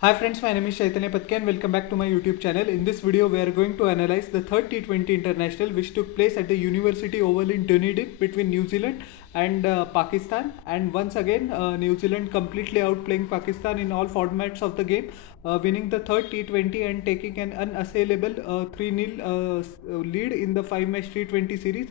Hi friends, my name is Chaitanya Patke and welcome back to my YouTube channel. In this video, we are going to analyze the third T20 International which took place at the University Oval in Dunedin between New Zealand and Pakistan. And once again, New Zealand completely outplaying Pakistan in all formats of the game, winning the third T20 and taking an unassailable 3-0 lead in the 5-match T20 series.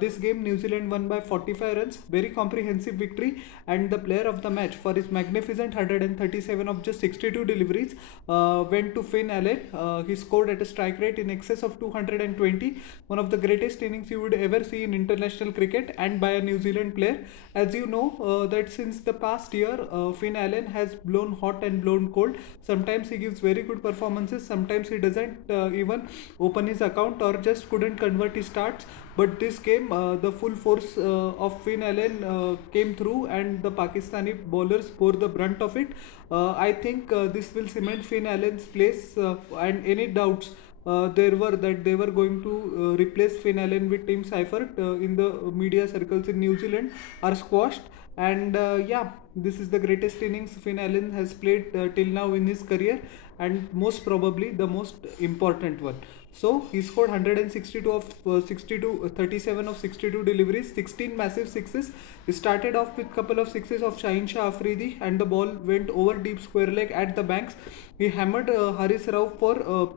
This game, New Zealand won by 45 runs, very comprehensive victory, and the player of the match for his magnificent 137 of just 62 deliveries went to Finn Allen. He scored at a strike rate in excess of 220, one of the greatest innings you would ever see in international cricket and by a New Zealand player. As you know, that since the past year, Finn Allen has blown hot and blown cold. Sometimes he gives very good performances, sometimes he doesn't even open his account or just couldn't convert his starts. But this game, the full force of Finn Allen came through, and the Pakistani bowlers bore the brunt of it. I think this will cement Finn Allen's place, and any doubts there were that they were going to replace Finn Allen with Tim Seifert in the media circles in New Zealand are squashed. And yeah, this is the greatest innings Finn Allen has played till now in his career, and most probably the most important one. So he scored 162 of 37 of 62 deliveries, 16 massive sixes. He started off with couple of sixes of Shaheen Shah Afridi, and the ball went over deep square leg at the banks. He hammered Haris Rauf for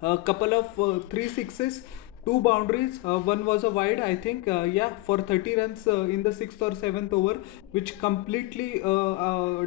a couple of three sixes, two boundaries, one was a wide, I think, yeah, for 30 runs in the sixth or seventh over, which completely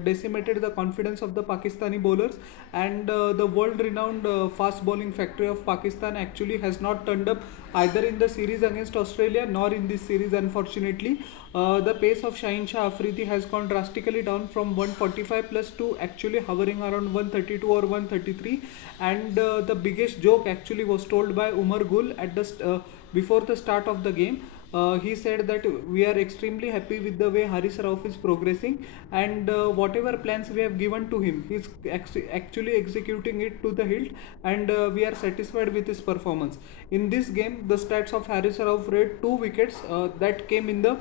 decimated the confidence of the Pakistani bowlers. And the world renowned fast bowling factory of Pakistan actually has not turned up either in the series against Australia nor in this series, unfortunately. The pace of Shaheen Shah Afridi has gone drastically down from 145 plus to actually hovering around 132 or 133. And the biggest joke actually was told by Umar Gul at the before the start of the game. He said that we are extremely happy with the way Haris Rauf is progressing, and whatever plans we have given to him, he's actually executing it to the hilt, and we are satisfied with his performance. In this game, the stats of Haris Rauf read two wickets that came in the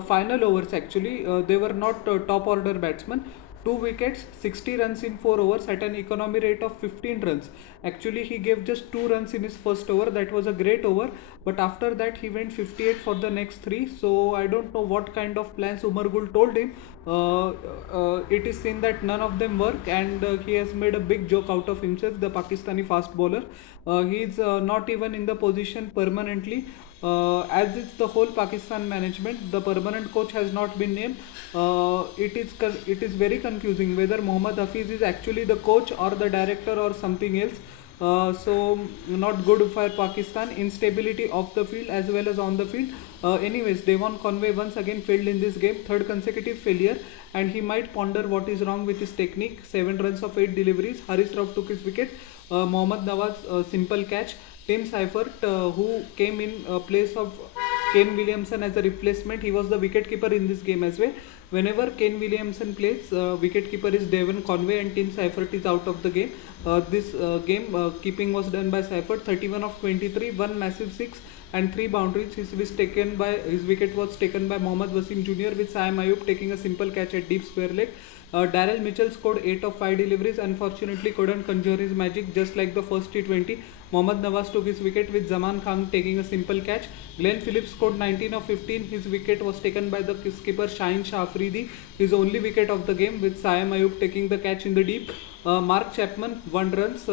final overs. Actually, they were not top order batsmen. Two wickets, 60 runs in 4 overs at an economy rate of 15 runs. Actually, he gave just 2 runs in his first over. That was a great over. But after that, he went 58 for the next 3. So, I don't know what kind of plans Umar Gul told him. It is seen that none of them work, and he has made a big joke out of himself, the Pakistani fast bowler. He is not even in the position permanently. As it's the whole Pakistan management, the permanent coach has not been named. It is very confusing whether Mohammad Hafiz is actually the coach or the director or something else. So not good for Pakistan. Instability off the field as well as on the field. Anyways, Devon Conway once again failed in this game, third consecutive failure, and he might ponder what is wrong with his technique. 7 runs of 8 deliveries. Haris Rauf took his wicket. Mohammad Nawaz, simple catch. Tim Seifert, who came in place of Kane Williamson as a replacement, he was the wicketkeeper in this game as well. Whenever Kane Williamson plays, wicketkeeper is Devon Conway and Tim Seifert is out of the game. This game, keeping was done by Seifert, 31 of 23, one massive six and three boundaries. His wicket was taken by Mohammad Wasim Jr. with Saim Ayub taking a simple catch at deep square leg. Daryl Mitchell scored 8 of 5 deliveries. Unfortunately, couldn't conjure his magic just like the first T20. Mohammad Nawaz took his wicket with Zaman Khan taking a simple catch. Glenn Phillips scored 19 of 15. His wicket was taken by the skipper Shaheen Shah Afridi, his only wicket of the game, with Saim Ayub taking the catch in the deep. Mark Chapman, 1 runs.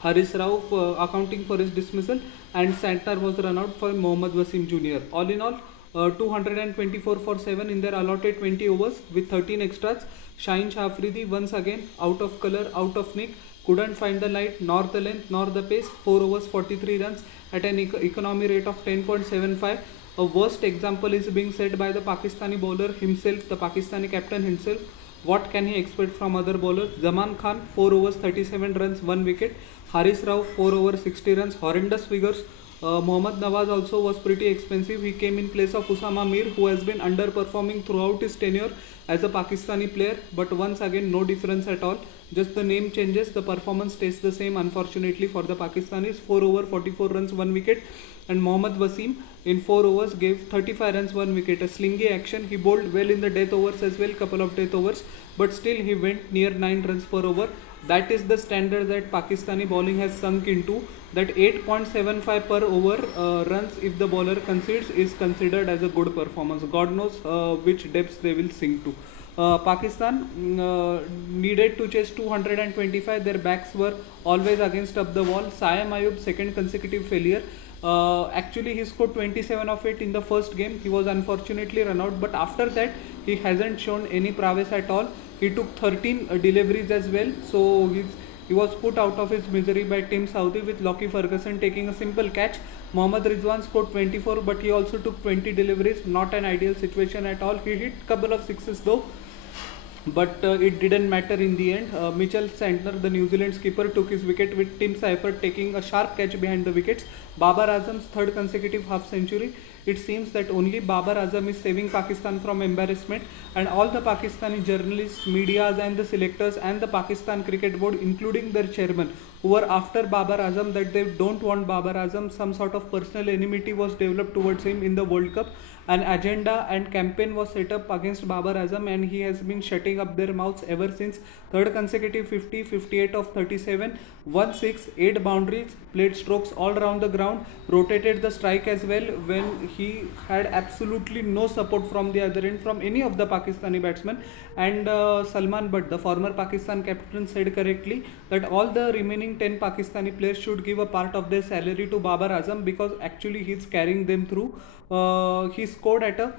Haris Rauf accounting for his dismissal, and Santner was run out for Mohammad Wasim Jr. All in all, 224 for 7 in their allotted 20 overs with 13 extras. Shaheen Shah Afridi once again out of color, out of nick, couldn't find the light, nor the length, nor the pace. 4 overs, 43 runs at an economy rate of 10.75. A worst example is being set by the Pakistani bowler himself, the Pakistani captain himself. What can he expect from other bowlers? Zaman Khan, 4 overs, 37 runs, 1 wicket. Haris Rauf, 4 overs, 60 runs, horrendous figures. Mohammad Nawaz also was pretty expensive. He came in place of Usama Mir, who has been underperforming throughout his tenure as a Pakistani player. But once again, no difference at all. Just the name changes, the performance stays the same, unfortunately, for the Pakistanis. 4 over, 44 runs, 1 wicket. And Mohammad Wasim, in 4 overs, gave 35 runs, 1 wicket. A slingy action. He bowled well in the death overs as well, couple of death overs, but still he went near 9 runs per over. That is the standard that Pakistani bowling has sunk into. That 8.75 per over runs if the bowler concedes is considered as a good performance. God knows which depths they will sink to. Pakistan needed to chase 225. Their backs were always against up the wall. Saim Ayub, second consecutive failure. Actually, he scored 27 of it in the first game. He was unfortunately run out, but after that, he hasn't shown any prowess at all. He took 13 deliveries as well, so he was put out of his misery by Tim Southee, with Lockie Ferguson taking a simple catch. Mohammad Rizwan scored 24, but he also took 20 deliveries. Not an ideal situation at all. He hit couple of sixes though, but it didn't matter in the end. Mitchell Santner, the New Zealand skipper, took his wicket, with Tim Seifert taking a sharp catch behind the wickets. Babar Azam's third consecutive half century. It seems that only Babar Azam is saving Pakistan from embarrassment, and all the Pakistani journalists, medias and the selectors and the Pakistan Cricket Board, including their chairman, who were after Babar Azam, that they don't want Babar Azam. Some sort of personal enmity was developed towards him in the World Cup. An agenda and campaign was set up against Babar Azam, and he has been shutting up their mouths ever since. Third consecutive 50, 58 of 37, 1 6, 8 boundaries, played strokes all around the ground, rotated the strike as well when he had absolutely no support from the other end from any of the Pakistani batsmen. And Salman Butt, the former Pakistan captain, said correctly that all the remaining 10 Pakistani players should give a part of their salary to Babar Azam, because actually he's carrying them through. He scored at a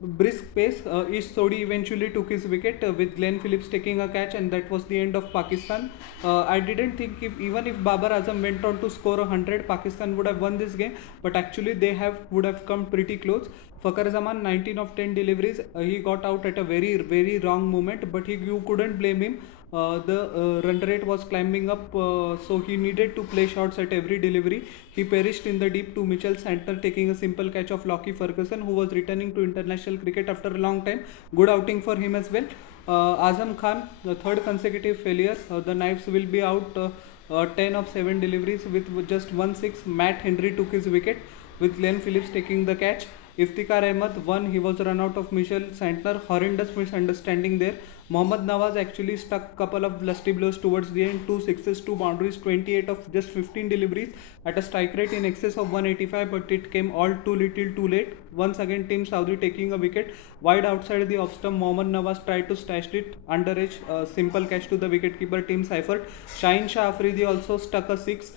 brisk pace. Ish Sodhi eventually took his wicket, with Glenn Phillips taking a catch, and that was the end of Pakistan. I didn't think even if Babar Azam went on to score 100, Pakistan would have won this game, but actually they would have come pretty close. Fakhar Zaman, 19 of 10 deliveries. He got out at a very wrong moment, but you couldn't blame him. The run rate was climbing up, so he needed to play shots at every delivery. He perished in the deep to Mitchell Santner taking a simple catch of Lockie Ferguson, who was returning to international cricket after a long time. Good outing for him as well. Azam Khan, the third consecutive failure. The knives will be out. 10 of 7 deliveries with just 1 6. Matt Henry took his wicket, with Glenn Phillips taking the catch. Iftikhar Ahmed won. He was run out of Mitchell Santner. Horrendous misunderstanding there. Mohammad Nawaz actually stuck couple of lusty blows towards the end. 2 sixes, 2 boundaries, 28 of just 15 deliveries at a strike rate in excess of 185, but it came all too little too late. Once again, Tim Southee taking a wicket wide outside the off stump. Mohammad Nawaz tried to stash it under edge. Simple catch to the wicketkeeper Tim Seifert. Shaheen Shah Afridi also stuck a 6,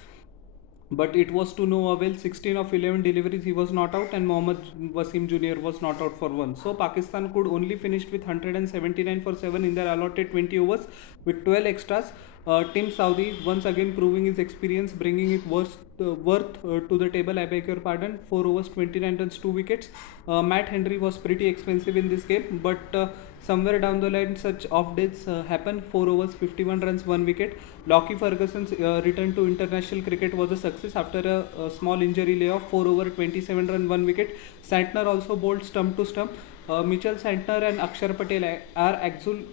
but it was to no avail. 16 of 11 deliveries, he was not out, and Mohammad Wasim Jr. was not out for 1. So Pakistan could only finish with 179 for 7 in their allotted 20 overs with 12 extras. Tim Southee once again proving his experience, bringing it worth to the table. I beg your pardon. 4 overs, 29 runs, 2 wickets. Matt Henry was pretty expensive in this game, but somewhere down the line such off days happen. 4 overs, 51 runs, 1 wicket. Lockie Ferguson's return to international cricket was a success after a small injury layoff. 4 over, 27 run, 1 wicket. Santner also bowled stump to stump. Mitchell Santner and Akshar Patel are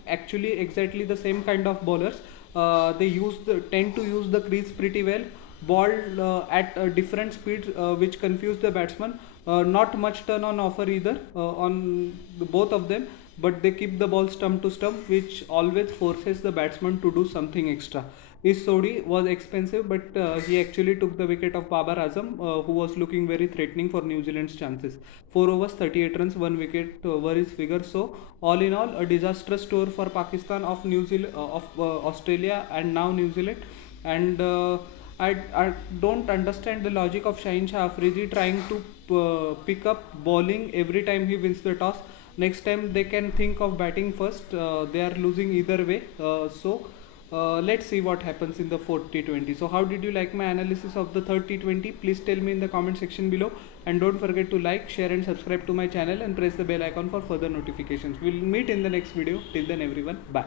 actually exactly the same kind of bowlers. They tend to use the crease pretty well. Ball at different speeds, which confuse the batsman. Not much turn on offer either on both of them, but they keep the ball stump to stump, which always forces the batsman to do something extra. Ish Sodhi was expensive, but he actually took the wicket of Babar Azam, who was looking very threatening for New Zealand's chances. 4 overs, 38 runs, 1 wicket were his figures. So all in all, a disastrous tour for Pakistan of New Zealand, of Australia, and now New Zealand. And I don't understand the logic of Shaheen Shah Afridi trying to pick up bowling every time he wins the toss. Next time they can think of batting first. They are losing either way. Let's see what happens in the fourth T20. So how did you like my analysis of the third T20? Please tell me in the comment section below, and don't forget to like, share and subscribe to my channel, and press the bell icon for further notifications. We'll meet in the next video. Till then everyone, bye.